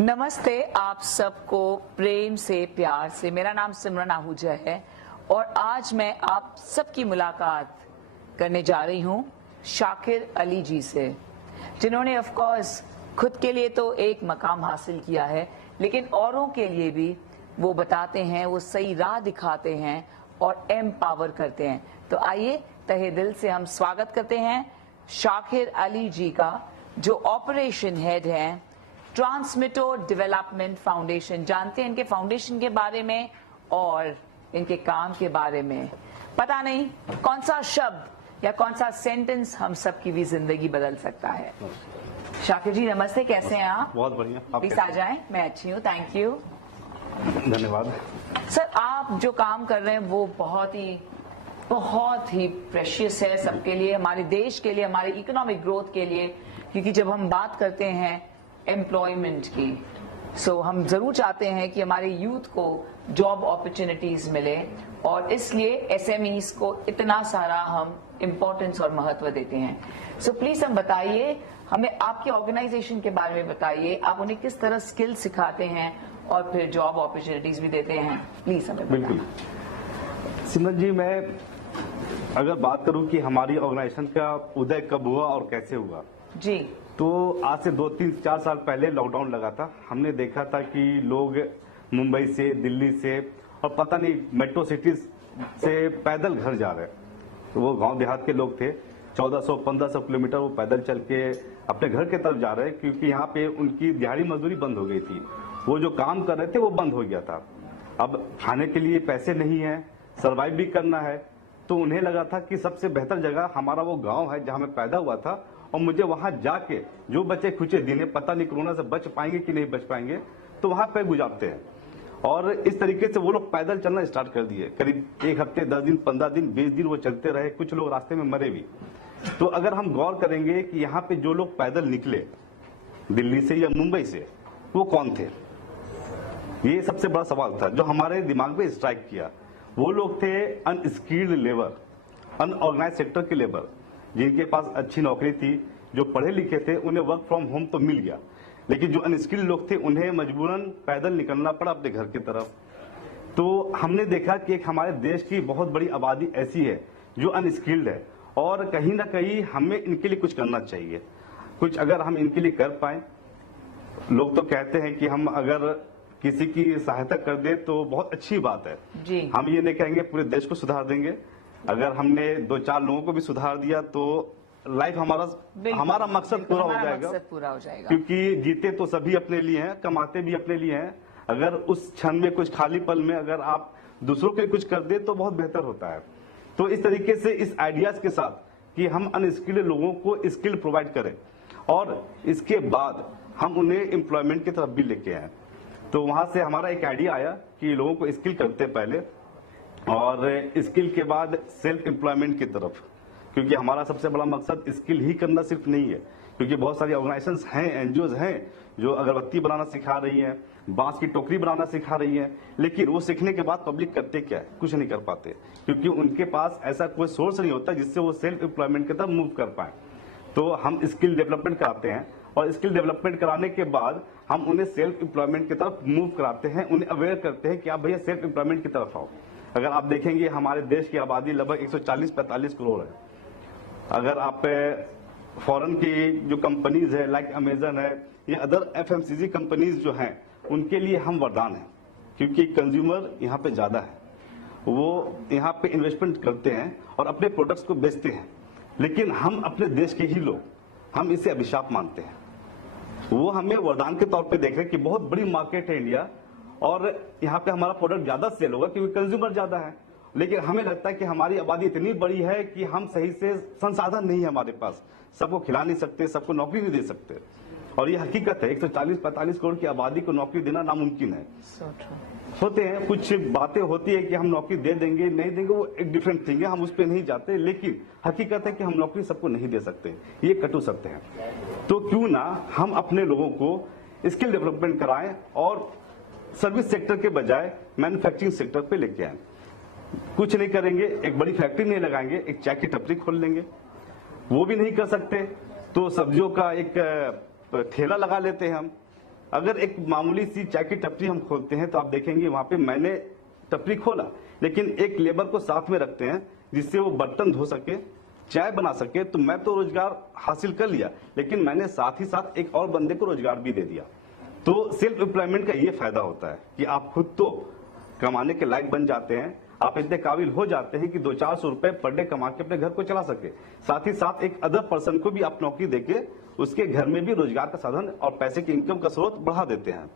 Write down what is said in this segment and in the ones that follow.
नमस्ते आप सबको प्रेम से प्यार से। मेरा नाम सिमरन आहूजा है और आज मैं आप सबकी मुलाकात करने जा रही हूं शाकिर अली जी से, जिन्होंने ऑफ कोर्स खुद के लिए तो एक मकाम हासिल किया है, लेकिन औरों के लिए भी वो बताते हैं, वो सही राह दिखाते हैं और एम्पावर करते हैं। तो आइए तहे दिल से हम स्वागत करते हैं शाकिर अली जी का, जो ऑपरेशन हेड हैं ट्रांसमिटो डेवलपमेंट फाउंडेशन। जानते हैं इनके फाउंडेशन के बारे में और इनके काम के बारे में। पता नहीं कौन सा शब्द या कौन सा सेंटेंस हम सबकी भी जिंदगी बदल सकता है। शाकिर जी नमस्ते, कैसे हैं आप? बहुत बढ़िया। प्लीज आ जाएं। मैं अच्छी हूँ, थैंक यू, धन्यवाद। सर आप जो काम कर रहे हैं वो बहुत ही प्रेशियस है सबके लिए, हमारे देश के लिए, हमारे इकोनॉमिक ग्रोथ के लिए। क्योंकि जब हम बात करते हैं एम्प्लॉयमेंट की, हम जरूर चाहते हैं कि हमारे यूथ को जॉब अपॉर्चुनिटीज मिले और इसलिए एसएमईज को इतना सारा हम इम्पोर्टेंस और महत्व देते हैं। प्लीज हम बताइए, हमें आपकी ऑर्गेनाइजेशन के बारे में बताइए, आप उन्हें किस तरह स्किल सिखाते हैं और फिर जॉब अपॉर्चुनिटीज भी देते हैं, प्लीज हमें बताइए। बिल्कुल सिमरन जी, मैं अगर बात करूं कि हमारी ऑर्गेनाइजेशन का उदय कब हुआ और कैसे हुआ जी, तो आज से 2-3-4 साल पहले लॉकडाउन लगा था। हमने देखा था कि लोग मुंबई से, दिल्ली से और पता नहीं मेट्रो सिटीज से पैदल घर जा रहे हैं। तो वो गांव देहात के लोग थे, 1400-1500 किलोमीटर वो पैदल चल के अपने घर के तरफ जा रहे हैं, क्योंकि यहाँ पे उनकी दिहाड़ी मजदूरी बंद हो गई थी। वो जो काम कर रहे थे वो बंद हो गया था। अब खाने के लिए पैसे नहीं है, सर्वाइव भी करना है, तो उन्हें लगा था कि सबसे बेहतर जगह हमारा वो गांव है जहां मैं पैदा हुआ था और मुझे वहां जाके जो बच्चे खुचे दिन, पता नहीं कोरोना से बच पाएंगे कि नहीं बच पाएंगे, तो वहां पे गुजारते हैं। और इस तरीके से वो लोग पैदल चलना स्टार्ट कर दिए। करीब 1 हफ्ते, 10 दिन, 15 दिन, 20 दिन वो चलते रहे। कुछ लोग रास्ते में मरे भी। तो अगर हम गौर करेंगे कि यहाँ पे जो लोग पैदल निकले दिल्ली से या मुंबई से, वो कौन थे, ये सबसे बड़ा सवाल था जो हमारे दिमाग में स्ट्राइक किया। वो लोग थे अनस्किल्ड लेबर, अनऑर्गेनाइज सेक्टर के लेबर, जिनके पास अच्छी नौकरी थी, जो पढ़े लिखे थे, उन्हें वर्क फ्रॉम होम तो मिल गया, लेकिन जो अनस्किल्ड लोग थे उन्हें मजबूरन पैदल निकलना पड़ा अपने घर की तरफ। तो हमने देखा कि एक हमारे देश की बहुत बड़ी आबादी ऐसी है जो अनस्किल्ड है और कहीं ना कहीं हमें इनके लिए कुछ करना चाहिए। कुछ अगर हम इनके लिए कर पाए, लोग तो कहते हैं कि हम अगर किसी की सहायता कर दे तो बहुत अच्छी बात है जी। हम ये नहीं कहेंगे पूरे देश को सुधार देंगे, अगर हमने 2-4 लोगों को भी सुधार दिया तो लाइफ हमारा मकसद पूरा हो जाएगा। क्योंकि जीते तो सभी अपने लिए हैं, कमाते भी अपने लिए हैं। अगर उस क्षण में, कुछ खाली पल में अगर आप दूसरों के लिए कुछ कर दे तो बहुत बेहतर होता है। तो इस तरीके से इस आइडियाज के साथ कि हम अनस्किल्ड लोगों को स्किल प्रोवाइड करें और इसके बाद हम उन्हें एम्प्लॉयमेंट की तरफ भी लेके आए, तो वहां से हमारा एक आइडिया आया कि लोगों को स्किल करते पहले और स्किल के बाद सेल्फ एम्प्लॉयमेंट की तरफ। क्योंकि हमारा सबसे बड़ा मकसद स्किल ही करना सिर्फ नहीं है, क्योंकि बहुत सारी ऑर्गेनाइजेशंस हैं, एनजीओज हैं जो अगरबत्ती बनाना सिखा रही हैं, बांस की टोकरी बनाना सिखा रही हैं, लेकिन वो सीखने के बाद पब्लिक करते क्या है, कुछ नहीं कर पाते, क्योंकि उनके पास ऐसा कोई सोर्स नहीं होता जिससे वो सेल्फ एम्प्लॉयमेंट की तरफ मूव कर पाए। तो हम स्किल डेवलपमेंट कराते हैं और स्किल डेवलपमेंट कराने के बाद हम उन्हें सेल्फ एम्प्लॉयमेंट की तरफ मूव कराते हैं, उन्हें अवेयर करते हैं कि आप भैया सेल्फ एम्प्लॉयमेंट की तरफ आओ। अगर आप देखेंगे हमारे देश की आबादी लगभग 140-45 करोड़ है। अगर आप फॉरेन की जो कंपनीज है लाइक अमेजन है या अदर एफएमसीजी कंपनीज जो हैं, उनके लिए हम वरदान हैं, क्योंकि कंज्यूमर यहाँ पे ज्यादा है, वो यहाँ पे इन्वेस्टमेंट करते हैं और अपने प्रोडक्ट्स को बेचते हैं। लेकिन हम अपने देश के ही लोग, हम इसे अभिशाप मानते हैं। वो हमें वरदान के तौर पे देख रहे हैं कि बहुत बड़ी मार्केट है इंडिया और यहाँ पे हमारा प्रोडक्ट ज्यादा सेल होगा क्योंकि कंज्यूमर ज्यादा है। लेकिन हमें लगता है कि हमारी आबादी इतनी बड़ी है कि हम सही से संसाधन नहीं है हमारे पास, सबको खिला नहीं सकते, सबको नौकरी नहीं दे सकते। और ये हकीकत है, 140-45 करोड़ की आबादी को नौकरी देना नामुमकिन है। होते हैं कुछ बातें होती है कि हम नौकरी दे देंगे, नहीं देंगे, वो एक डिफरेंट थिंग है, हम उस पर नहीं जाते। लेकिन हकीकत है कि हम नौकरी सबको नहीं दे सकते, ये कटु सत्य है। तो क्यों ना हम अपने लोगों को स्किल डेवलपमेंट कराएं और सर्विस सेक्टर के बजाय मैन्युफैक्चरिंग सेक्टर पे लेके आए। कुछ नहीं करेंगे, एक बड़ी फैक्ट्री नहीं लगाएंगे, एक चाय की टपरी खोल लेंगे, वो भी नहीं कर सकते तो सब्जियों का एक ठेला लगा लेते हैं हम, अगर एक मामूली सी चाय की टपरी हम खोलते हैं तो आप देखेंगे वहां पे मैंने टपरी खोला, लेकिन एक लेबर को साथ में रखते हैं जिससे वो बर्तन धो सके, चाय बना सके। तो मैं तो रोजगार हासिल कर लिया, लेकिन मैंने साथ ही साथ एक और बंदे को रोजगार भी दे दिया। तो सेल्फ एम्प्लॉयमेंट का ये फायदा होता है कि आप खुद तो कमाने के लायक बन जाते हैं, आप इतने काबिल हो जाते हैं कि 200-400 रुपए पर डे कमा के अपने घर को चला सके। साथ ही साथ एक अदर पर्सन को भी आप नौकरी देके उसके घर में भी रोजगार का साधन और पैसे की इनकम का स्रोत बढ़ा देते हैं।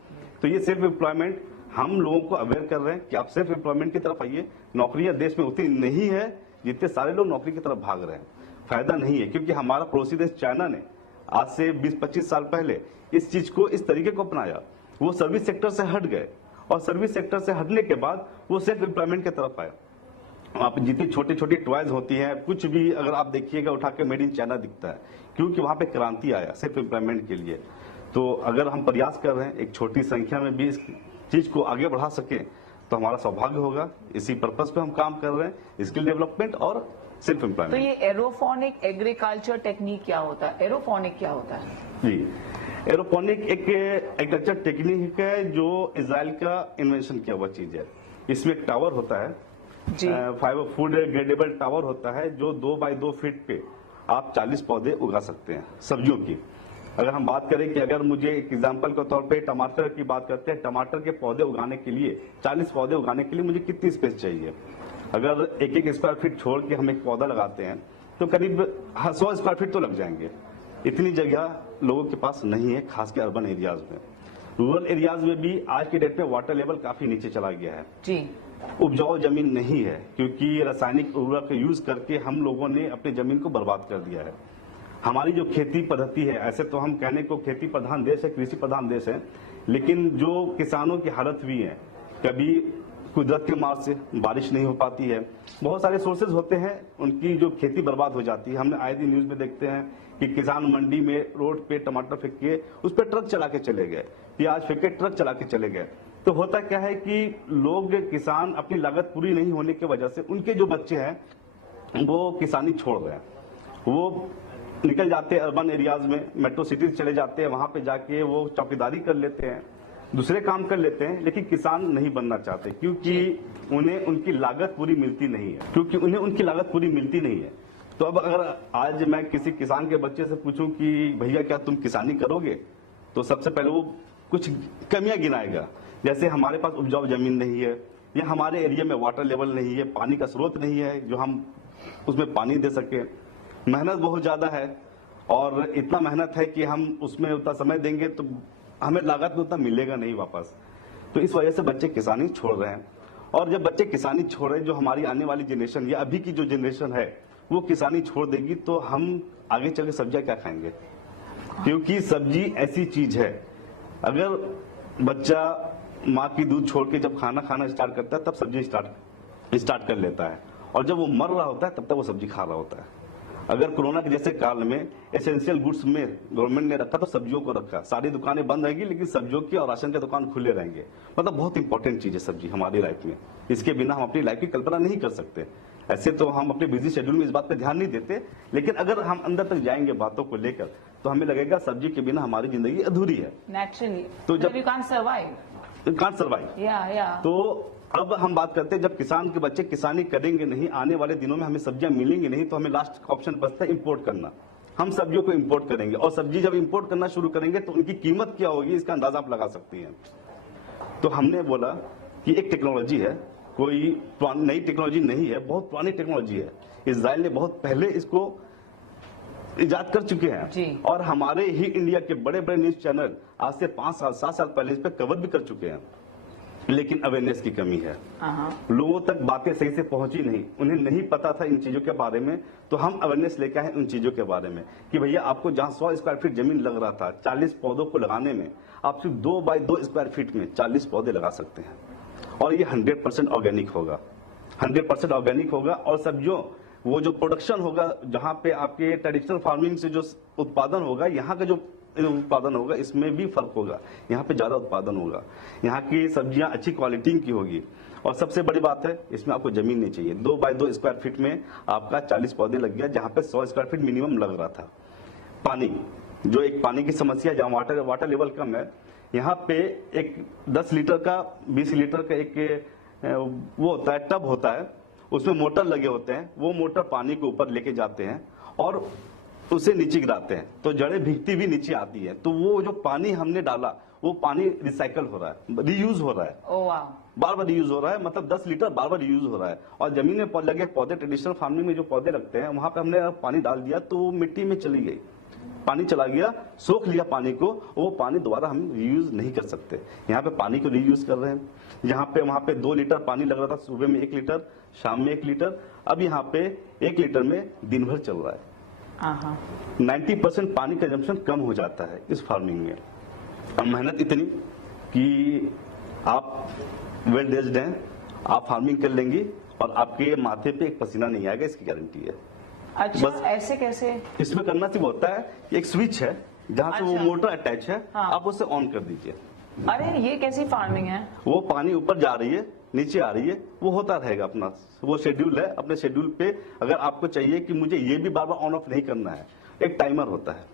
तो ये सेल्फ एम्प्लॉयमेंट हम लोगों को अवेयर कर रहे हैं कि आप सेल्फ एम्प्लॉयमेंट की तरफ आइए। नौकरियां देश में उतनी नहीं है जितने सारे लोग नौकरी की तरफ भाग रहे हैं। फायदा नहीं है, क्योंकि हमारा पड़ोसी देश चाइना ने आज से 20-25 साल पहले इस चीज को इस तरीके को अपनाया। वो सर्विस सेक्टर से हट गए और सर्विस सेक्टर से हटने के बाद वो सेल्फ एम्प्लॉयमेंट की तरफ आए। वहां पे जितनी छोटी छोटी टॉयज होती हैं, कुछ भी अगर आप देखिएगा उठा के मेड इन चाइना दिखता है, क्योंकि वहां पे क्रांति आया सेल्फ एम्प्लॉयमेंट के लिए। तो अगर हम प्रयास कर रहे हैं एक छोटी संख्या में भी इस चीज को आगे बढ़ा सके तो हमारा सौभाग्य होगा। इसी पर्पज पे हम काम कर रहे हैं, स्किल डेवलपमेंट और सेल्फ तो एम्प्लॉयमेंट। ये एरोफोनिक एग्रीकल्चर टेक्निक क्या होता है? एरोफोनिक क्या होता है? जी, एरोपोनिक एक एग्रीकल्चर टेक्निक है जो इजराइल का इन्वेंशन किया हुआ चीज है। इसमें एक टावर होता है जी। फाइबर फूड ग्रेडेबल टावर होता है जो 2 बाई 2 फीट पे आप 40 पौधे उगा सकते हैं सब्जियों की। अगर हम बात करें कि अगर मुझे एक एग्जांपल के तौर पे टमाटर की बात करते हैं, टमाटर के पौधे उगाने के लिए 40 पौधे उगाने के लिए मुझे कितनी स्पेस चाहिए? अगर एक स्क्वायर फीट छोड़ के हम एक पौधा लगाते हैं तो करीब 100 स्क्वायर फीट तो लग जाएंगे। इतनी जगह लोगों के पास नहीं है, खासकर अर्बन एरियाज में। रूरल एरियाज में भी आज की डेट में वाटर लेवल काफी नीचे चला गया है जी। उपजाऊ जमीन नहीं है, क्योंकि रासायनिक उर्वरक यूज करके हम लोगों ने अपनी जमीन को बर्बाद कर दिया है। हमारी जो खेती पद्धति है, ऐसे तो हम कहने को खेती प्रधान देश है, कृषि प्रधान देश है, लेकिन जो किसानों की हालत हुई है, कभी कुदरत के मार से बारिश नहीं हो पाती है, बहुत सारे सोर्सेज होते हैं, उनकी जो खेती बर्बाद हो जाती है। हमने आए दिन न्यूज में देखते हैं कि किसान मंडी में रोड पे टमाटर फेंक के उस पर ट्रक चला के चले गए, प्याज फेंक के ट्रक चला के चले गए। तो होता क्या है कि लोग किसान अपनी लागत पूरी नहीं होने की वजह से उनके जो बच्चे हैं वो किसानी छोड़ रहे हैं, वो निकल जाते हैं अर्बन एरियाज में, मेट्रो सिटीज चले जाते हैं, वहां पे जाके वो चौकीदारी कर लेते हैं, दूसरे काम कर लेते हैं, लेकिन किसान नहीं बनना चाहते क्योंकि उन्हें उनकी लागत पूरी मिलती नहीं है। तो अब अगर आज मैं किसी किसान के बच्चे से पूछूं कि भैया क्या तुम किसानी करोगे, तो सबसे पहले वो कुछ कमियां गिनाएगा, जैसे हमारे पास उपजाऊ जमीन नहीं है, या हमारे एरिया में वाटर लेवल नहीं है, पानी का स्रोत नहीं है जो हम उसमें पानी दे सके, मेहनत बहुत ज्यादा है और इतना मेहनत है कि हम उसमें उतना समय देंगे तो हमें लागत में उतना मिलेगा नहीं वापस। तो इस वजह से बच्चे किसानी छोड़ रहे हैं। और जब बच्चे किसानी छोड़ रहे हैं, जो हमारी आने वाली जनरेशन या अभी की जो जनरेशन है वो किसानी छोड़ देगी, तो हम आगे चल के सब्जियां क्या खाएंगे? क्योंकि सब्जी ऐसी चीज है, अगर बच्चा माँ की दूध छोड़ के जब खाना स्टार्ट करता है तब सब्जी स्टार्ट कर लेता है, और जब वो मर रहा होता है तब तक वो सब्जी खा रहा होता है। अगर कोरोना के जैसे काल में एसेंशियल गुड्स में गवर्नमेंट ने रखा तो सब्जियों को रखा, सारी दुकानें बंद रहेगी लेकिन सब्जियों की और राशन के दुकान खुले रहेंगे। मतलब बहुत इंपॉर्टेंट चीज है सब्जी हमारी लाइफ में, इसके बिना हम अपनी लाइफ की कल्पना नहीं कर सकते। ऐसे तो हम अपने बिजी शेड्यूल में इस बात पे ध्यान नहीं देते, लेकिन अगर हम अंदर तक जाएंगे बातों को लेकर तो हमें लगेगा सब्जी के बिना हमारी जिंदगी अधूरी है। नेचुरली तो जब यू कांट सर्वाइव, या तो अब हम बात करते हैं जब किसान के बच्चे किसानी करेंगे नहीं, आने वाले दिनों में हमें सब्जियां मिलेंगी नहीं, तो हमें लास्ट ऑप्शन बचता है इंपोर्ट करना। हम सब्जियों को इंपोर्ट करेंगे और सब्जी जब इंपोर्ट करना शुरू करेंगे तो उनकी कीमत क्या होगी इसका अंदाजा आप लगा सकती हैं। तो हमने बोला कि एक टेक्नोलॉजी है, कोई नई टेक्नोलॉजी नहीं है, बहुत पुरानी टेक्नोलॉजी है। इजराइल ने बहुत पहले इसको इजाद कर चुके हैं और हमारे ही इंडिया के बड़े बड़े न्यूज चैनल आज से 5-7 साल पहले इस पर कवर भी कर चुके हैं, लेकिन अवेयरनेस की कमी है। लोगों तक बातें सही से पहुंची नहीं, उन्हें नहीं पता था इन चीजों के बारे में। तो हम अवेयरनेस लेकर आए उन चीजों के बारे में कि भैया आपको जहां 100 स्क्वायर फीट जमीन लग रहा था 40 पौधों को लगाने में, आप सिर्फ 2 बाई 2 स्क्वायर फीट में 40 पौधे लगा सकते हैं और ये 100% ऑर्गेनिक होगा, 100% ऑर्गेनिक होगा। और सब्जियों वो जो प्रोडक्शन होगा, जहां पे आपके ट्रेडिशनल फार्मिंग से जो उत्पादन होगा, यहाँ का जो उत्पादन होगा इसमें भी फर्क होगा, यहाँ पे ज्यादा उत्पादन होगा, यहाँ की सब्जियां अच्छी क्वालिटी की होगी। और सबसे बड़ी बात है इसमें आपको जमीन नहीं चाहिए, 2 बाई 2 स्क्वायर फीट में आपका 40 पौधे लग गया, जहां पे 100 स्क्वायर फीट मिनिमम लग रहा था। पानी, जो एक पानी की समस्या, जहां वाटर लेवल कम है, यहाँ पे एक 10 लीटर का 20 लीटर का एक वो होता है, टब होता है, उसमें मोटर लगे होते हैं। वो मोटर पानी को ऊपर लेके जाते हैं और उसे नीचे गिराते हैं, तो जड़ें भीगती भी नीचे आती है। तो वो जो पानी हमने डाला वो पानी रिसाइकल हो रहा है, रीयूज हो रहा है, बार बार यूज हो रहा है। मतलब 10 लीटर बार बार यूज हो रहा है। और जमीन में लगे पौधे, ट्रेडिशनल फार्मिंग में जो पौधे लगते हैं, वहां पे हमने पानी डाल दिया तो वो मिट्टी में चली गई, पानी चला गया, सोख लिया पानी को, वो पानी दोबारा हम रीयूज नहीं कर सकते। यहाँ पे पानी को रीयूज कर रहे हैं। यहाँ पे वहां पे 2 लीटर पानी लग रहा था, सुबह में 1 लीटर, शाम में 1 लीटर, अब यहाँ पे 1 लीटर में दिन भर चल रहा है। 90% पानी कंजम्पशन कम हो जाता है इस फार्मिंग में। और मेहनत इतनी कि आप वेल ड्रेस्ड हैं, आप फार्मिंग कर लेंगी और आपके माथे पे एक पसीना नहीं आएगा, इसकी गारंटी है। अच्छा, बस ऐसे कैसे? इसमें करना सिर्फ होता है, एक स्विच है जहाँ से वो मोटर अटैच है, हाँ। आप उसे ऑन कर दीजिए। अरे ये कैसी फार्मिंग है? वो पानी ऊपर जा रही है, नीचे आ रही है, वो होता रहेगा अपना, वो शेड्यूल है। अपने शेड्यूल पे अगर आपको चाहिए कि मुझे ये भी बार बार ऑन ऑफ नहीं करना है, एक टाइमर होता है,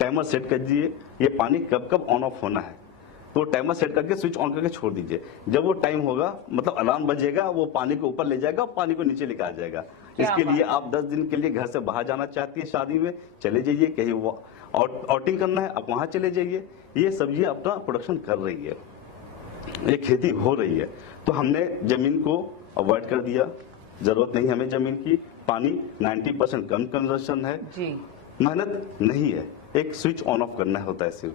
टाइमर सेट कर दीजिए, ये पानी कब कब ऑन ऑफ होना है, तो टाइमर सेट करके स्विच ऑन करके छोड़ दीजिए। जब वो टाइम होगा, मतलब अलार्म बजेगा, वो पानी को ऊपर ले जाएगा और पानी को नीचे लेकर आ जाएगा। इसके लिए आप 10 दिन के लिए घर से बाहर जाना चाहती है, शादी में चले जाइए, कहीं आउटिंग करना है आप वहां चले जाइए, ये सब्जी अपना प्रोडक्शन कर रही है, ये खेती हो रही है। तो हमने जमीन को अवॉइड कर दिया, जरूरत नहीं हमें जमीन की, पानी 90% कम कंजम्पशन है जी, मेहनत नहीं है, एक स्विच ऑन ऑफ करना होता है सिर्फ।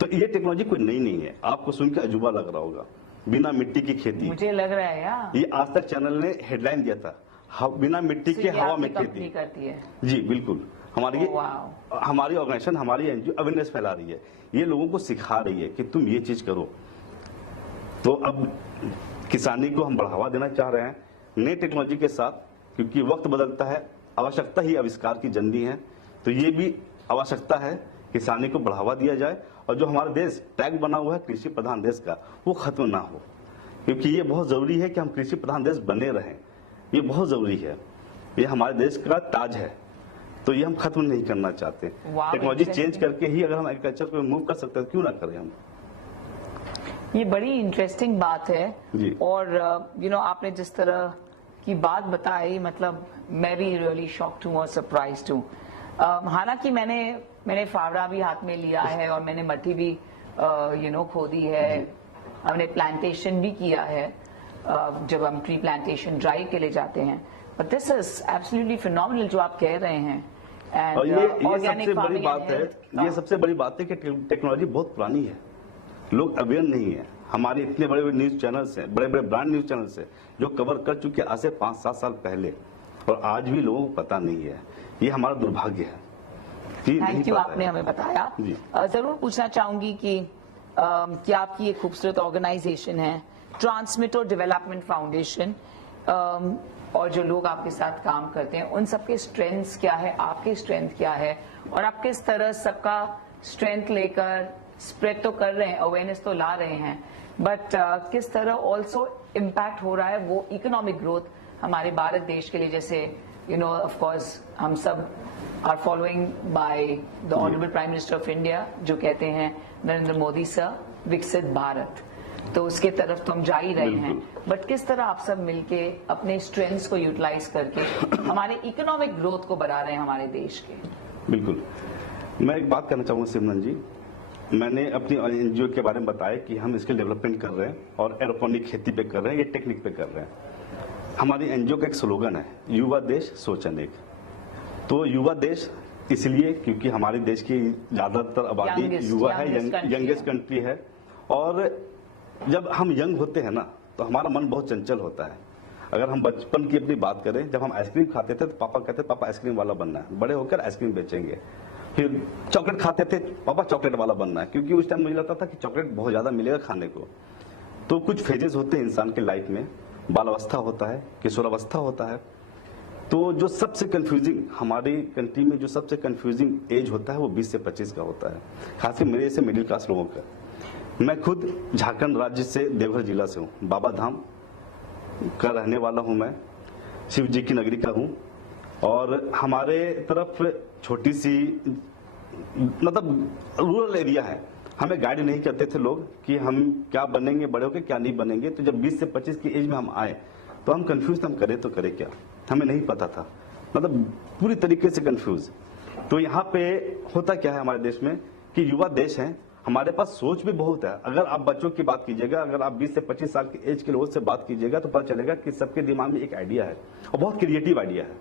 तो ये टेक्नोलॉजी कोई नई नहीं है, आपको सुन के अजूबा लग रहा होगा, बिना मिट्टी की खेती। मुझे लग रहा है यार, ये आज तक चैनल ने हेडलाइन दिया था, बिना मिट्टी के हवा में खेती करती है। जी बिल्कुल, हमारी ऑर्गेनाइजेशन, हमारी एनजीओ अवेयरनेस फैला रही है, ये लोगों को सिखा रही है कि तुम ये चीज करो। तो अब किसानी को हम बढ़ावा देना चाह रहे हैं नई टेक्नोलॉजी के साथ, क्योंकि वक्त बदलता है, आवश्यकता ही आविष्कार की जननी है। तो ये भी आवश्यकता है किसानी को बढ़ावा दिया जाए, और जो हमारा देश टैग बना हुआ है कृषि प्रधान देश का, वो खत्म ना हो, क्योंकि ये बहुत जरूरी है कि हम कृषि प्रधान देश बने रहें, ये बहुत जरूरी है, ये हमारे देश का ताज है, तो ये हम खत्म नहीं करना चाहते। टेक्नोलॉजी चेंज करके ही अगर हम एग्रीकल्चर को मूव कर सकते हैं, क्यों ना करें हम। ये बड़ी इंटरेस्टिंग बात है जी। और आपने जिस तरह की बात बताई, मतलब मैं भी रियली शॉक्ड हूँ और सरप्राइज्ड हूँ। हालांकि मैंने फावड़ा भी हाथ में लिया है और मैंने मट्टी भी खोदी है, हमने प्लांटेशन भी किया है जब हम ट्री प्लांटेशन ड्राइव के लिए जाते हैं। But this is absolutely phenomenal जो आप कह रहे हैं। और ये सबसे बड़ी बात है, ये सबसे बड़ी बात है कि टेक्नोलॉजी बहुत पुरानी है, लोग अवेयर नहीं है। हमारे इतने बड़े बड़े न्यूज चैनल्स हैं, बड़े बड़े ब्रांड न्यूज चैनल्स हैं जो कवर कर चुके आज से 5-7 साल पहले, और आज भी लोगों को पता नहीं है। ये हमारा दुर्भाग्य है। थैंक यू, आपने हमें बताया। जरूर पूछना चाहूंगी कि क्या आपकी एक खूबसूरत ऑर्गेनाइजेशन है ट्रांसमिट और डेवलपमेंट फाउंडेशन, और जो लोग आपके साथ काम करते हैं उन सबके स्ट्रेंथ्स क्या है, आपके स्ट्रेंथ क्या है, और आप किस तरह सबका स्ट्रेंथ लेकर स्प्रेड तो कर रहे हैं, अवेयरनेस तो ला रहे हैं, बट किस तरह ऑल्सो इम्पैक्ट हो रहा है वो इकोनॉमिक ग्रोथ हमारे भारत देश के लिए। जैसे ऑफ कोर्स हम सब are following by the honourable prime minister of India, जो कहते हैं नरेंद्र मोदी सर, विकसित भारत, तो उसके तरफ तो हम जा ही रहे हैं। बट किस तरह आप सब मिलके अपने स्ट्रेंथ्स को यूटिलाइज करके हमारे इकोनॉमिक ग्रोथ को बढ़ा रहे हैं हमारे देश के। बिल्कुल, मैं एक बात करना चाहूंगा सिमरन जी, मैंने अपनी एनजीओ के बारे में बताया कि हम इसके डेवलपमेंट कर रहे हैं और एरोपोनिक खेती पे कर रहे हैं, ये टेक्निक पे कर रहे हैं। हमारी एनजीओ का एक स्लोगन है, युवा देश सोच अनेक। तो युवा देश इसलिए क्योंकि हमारे देश की ज्यादातर आबादी युवा है, यंगेस्ट कंट्री है, और जब हम यंग होते हैं ना तो हमारा मन बहुत चंचल होता है। अगर हम बचपन की अपनी बात करें, जब हम आइसक्रीम खाते थे तो पापा कहते पापा आइसक्रीम वाला बनना है, बड़े होकर आइसक्रीम बेचेंगे। फिर चॉकलेट खाते थे, पापा चॉकलेट वाला बनना है, क्योंकि उस टाइम मुझे लगता था कि चॉकलेट बहुत ज्यादा मिलेगा खाने को। तो कुछ फेजेस होते हैं इंसान के लाइफ में, बाल अवस्था होता है, किशोरावस्था होता है। तो जो सबसे कंफ्यूजिंग हमारी कंट्री में जो सबसे कंफ्यूजिंग एज होता है वो 20 से 25 का होता है, खासकर मेरे जैसे मिडिल क्लास लोगों का। मैं खुद झारखंड राज्य से देवघर जिला से हूँ, बाबा धाम का रहने वाला हूँ, मैं शिव जी की नगरी का हूँ, और हमारे तरफ छोटी सी मतलब रूरल एरिया है, हमें गाइड नहीं करते थे लोग कि हम क्या बनेंगे बड़े होकर, क्या नहीं बनेंगे। तो जब 20 से 25 की एज में हम आए तो हम कंफ्यूज थे, हम करें तो करें क्या, हमें नहीं पता था, मतलब पूरी तरीके से कंफ्यूज। तो यहाँ पे होता क्या है हमारे देश में कि युवा देश है, हमारे पास सोच भी बहुत है। अगर आप बच्चों की बात कीजिएगा, अगर आप 20 से 25 साल की एज के लोगों से बात कीजिएगा तो पता चलेगा कि सबके दिमाग में एक आइडिया है और बहुत क्रिएटिव आइडिया है।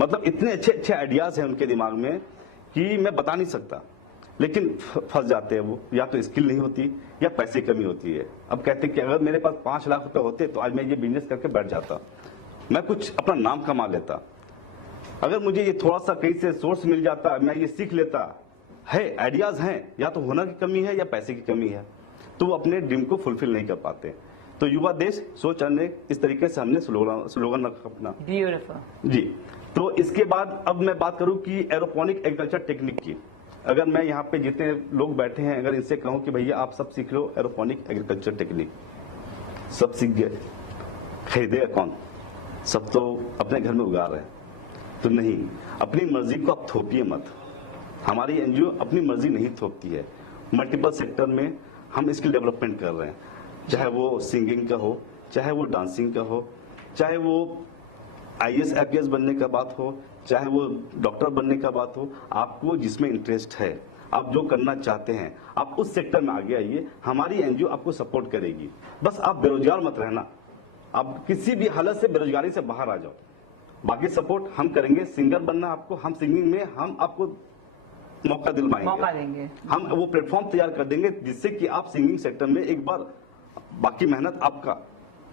मतलब इतने अच्छे अच्छे आइडियाज हैं उनके दिमाग में कि मैं बता नहीं सकता, लेकिन फंस जाते हैं वो, या तो स्किल नहीं होती या पैसे की कमी होती है। अब कहते हैं कि अगर मेरे पास 5 लाख रुपए होते तो आज मैं ये बिजनेस करके बैठ जाता, मैं कुछ अपना नाम कमा लेता। अगर मुझे ये थोड़ा सा कहीं से सोर्स मिल जाता, मैं ये सीख लेता। है आइडियाज हैं, या तो हुनर की कमी है या पैसे की कमी है, तो वो अपने ड्रीम को फुलफिल नहीं कर पाते। तो युवा देश सोच अनेक, इस तरीके से हमने स्लोगन रखा अपना। ब्यूटीफुल जी। तो इसके बाद अब मैं बात करूं कि एरोपोनिक एग्रीकल्चर टेक्निक की। अगर मैं यहाँ पे जितने लोग बैठे हैं, अगर इनसे कहूं कि भैया आप सब सीख लो एरोपोनिक एग्रीकल्चर टेक्निक, सब सीख गए, खरीदेगा कौन? सब तो अपने घर में उगा रहे हैं। तो नहीं, अपनी मर्जी को आप थोपिए मत। हमारी एनजीओ अपनी मर्जी नहीं थोपती है। मल्टीपल सेक्टर में हम स्किल डेवलपमेंट कर रहे हैं, चाहे वो सिंगिंग का हो, चाहे वो डांसिंग का हो, चाहे वो IAS IPS बनने का बात हो, चाहे वो डॉक्टर बनने का बात हो। आपको जिसमें इंटरेस्ट है, आप जो करना चाहते हैं, आप उस सेक्टर में आगे आइए, हमारी एनजीओ आपको सपोर्ट करेगी। बस आप बेरोजगार मत रहना, आप किसी भी हालत से बेरोजगारी से बाहर आ जाओ, बाकी सपोर्ट हम करेंगे। सिंगर बनना आपको, हम सिंगिंग में हम आपको मौका दिलवाएंगे, हम वो प्लेटफॉर्म तैयार कर देंगे जिससे कि आप सिंगिंग सेक्टर में एक बार, बाकी मेहनत आपका,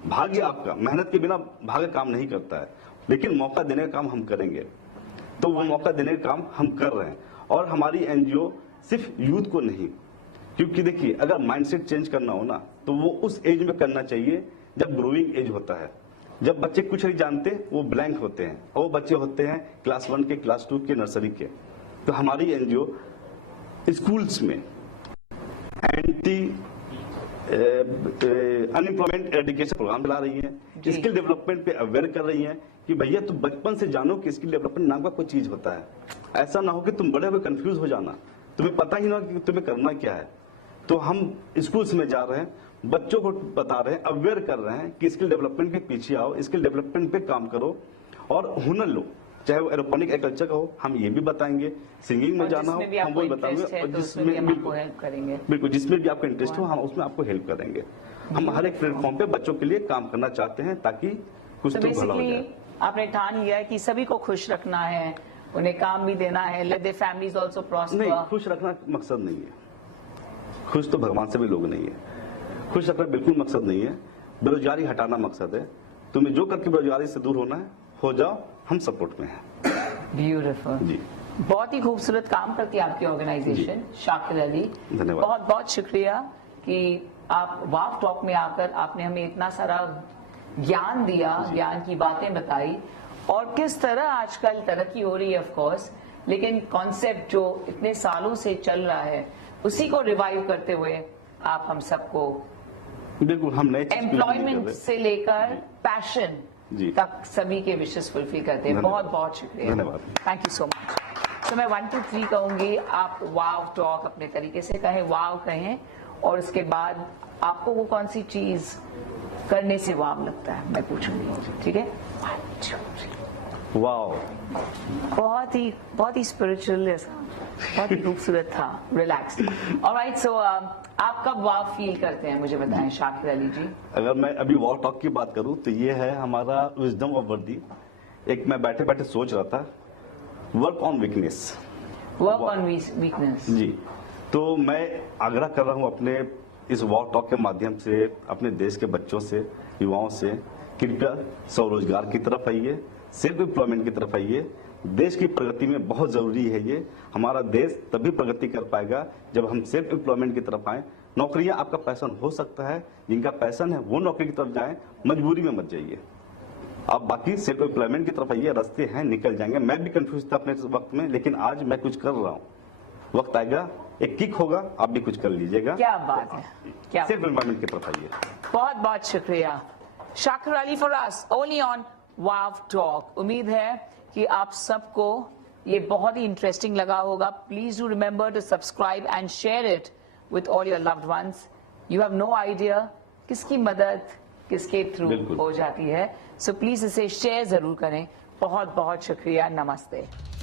भाग्य आपका, मेहनत के बिना भाग्य काम नहीं करता है, लेकिन मौका देने का काम हम करेंगे। तो वो मौका देने का काम हम कर रहे हैं। और हमारी एनजीओ सिर्फ यूथ को नहीं, क्योंकि देखिए अगर माइंडसेट चेंज करना हो ना तो वो उस एज में करना चाहिए जब ग्रोइंग एज होता है, जब बच्चे कुछ नहीं जानते, वो ब्लैंक होते हैं, और वो बच्चे होते हैं क्लास 1 के, क्लास 2 के, नर्सरी के। तो हमारी एनजीओ स्कूल्स में एंटी अनएम्प्लॉयमेंट एजुकेशन प्रोग्राम चला रही है, स्किल डेवलपमेंट पे अवेयर कर रही है कि भैया तुम बचपन से जानो कि स्किल डेवलपमेंट नाम का कोई चीज होता है। ऐसा ना हो कि तुम बड़े हुए कंफ्यूज हो जाना, तुम्हें पता ही ना कि तुम्हें करना क्या है। तो हम स्कूल्स में जा रहे हैं, बच्चों को बता रहे हैं, अवेयर कर रहे हैं कि स्किल डेवलपमेंट के पीछे आओ, स्किल डेवलपमेंट पे काम करो और हुनर लो, चाहे वो एरोपोनिक एग्रीकल्चर का हो, हम ये भी बताएंगे। सिंगिंग में जाना हो हम वो बताएंगे, और जिसमें बिल्कुल जिसमें भी आपको इंटरेस्ट हो हम उसमें आपको हेल्प करेंगे। हम हर एक प्लेटफॉर्म पे बच्चों के लिए काम करना चाहते हैं ताकि कुछ तो भला हो जाए। आपने ठान लिया है कि सभी को खुश रखना है, उन्हें काम भी देना है, let their families also prosper. नहीं, खुश रखना मकसद नहीं है, खुश तो भगवान से भी लोग नहीं है, खुश रखना बिल्कुल मकसद नहीं है। बेरोजगारी हटाना मकसद है। तुम्हें जो करके बेरोजगारी से दूर होना है, हो जाओ, हम सपोर्ट में हैं। ब्यूटीफुल जी, बहुत ही खूबसूरत काम करती है आपकी ऑर्गेनाइजेशन। शाकिर अली, धन्यवाद, बहुत बहुत शुक्रिया कि आप वाव टॉक में आकर आपने हमें इतना सारा ज्ञान दिया, ज्ञान की बातें बताई, और किस तरह आजकल तरक्की हो रही है ऑफ कोर्स, लेकिन कॉन्सेप्ट जो इतने सालों से चल रहा है उसी को रिवाइव करते हुए आप हम सबको बिल्कुल, हम नए एम्प्लॉयमेंट से लेकर पैशन तक सभी के विशेष फुलफिल करते हैं। बहुत बहुत शुक्रिया, थैंक यू सो मच। तो मैं 1 2 3 कहूंगी, आप वाव टॉक अपने तरीके से कहें, वाव कहें, और उसके बाद आपको वो कौन सी चीज करने से वाव लगता है मैं पूछूंगी, ठीक है? 1 2 3 वाव, बहुत ही स्पिरिचुअल जैसा, बहुत ही खूबसूरत था, रिलैक्स। ऑलराइट, सो आप कब वाव फील करते हैं मुझे बताएं शाकिर अली जी। अगर मैं अभी वाव टॉक की बात करूं तो ये है हमारा विजडम ऑफ वर्दी। एक मैं बैठे बैठे सोच रहा था, work on weakness, work on weakness जी। तो मैं आग्रह कर रहा हूं अपने इस वाव टॉक के माध्यम से अपने देश के बच्चों से, युवाओं से, कृपया स्वरोजगार की तरफ आइए, सेल्फ एम्प्लॉयमेंट की तरफ आइए। देश की प्रगति में बहुत जरूरी है ये। हमारा देश तभी प्रगति कर पाएगा जब हम सेल्फ एम्प्लॉयमेंट की तरफ आए। नौकरियां आपका पैशन हो सकता है, जिनका पैशन है वो नौकरी की तरफ जाएं, मजबूरी में मत जाइए। आप बाकी सेल्फ एम्प्लॉयमेंट की तरफ आइए, रास्ते हैं, निकल जाएंगे। मैं भी कंफ्यूज था अपने वक्त में, लेकिन आज मैं कुछ कर रहा हूँ। वक्त आएगा, एक किक होगा, आप भी कुछ कर लीजिएगा। क्या बात है, क्या सेल्फ एम्प्लॉयमेंट की तरफ आइए। बहुत बहुत शुक्रिया Shakir Ali for us only on wow talk. उम्मीद है कि आप सबको ये बहुत ही इंटरेस्टिंग लगा होगा। Please do remember to subscribe and share it with all your loved ones. You have no idea किसकी मदद किसके थ्रू बिल्कुल। हो जाती है. So please इसे शेयर जरूर करें. बहुत बहुत शुक्रिया. नमस्ते.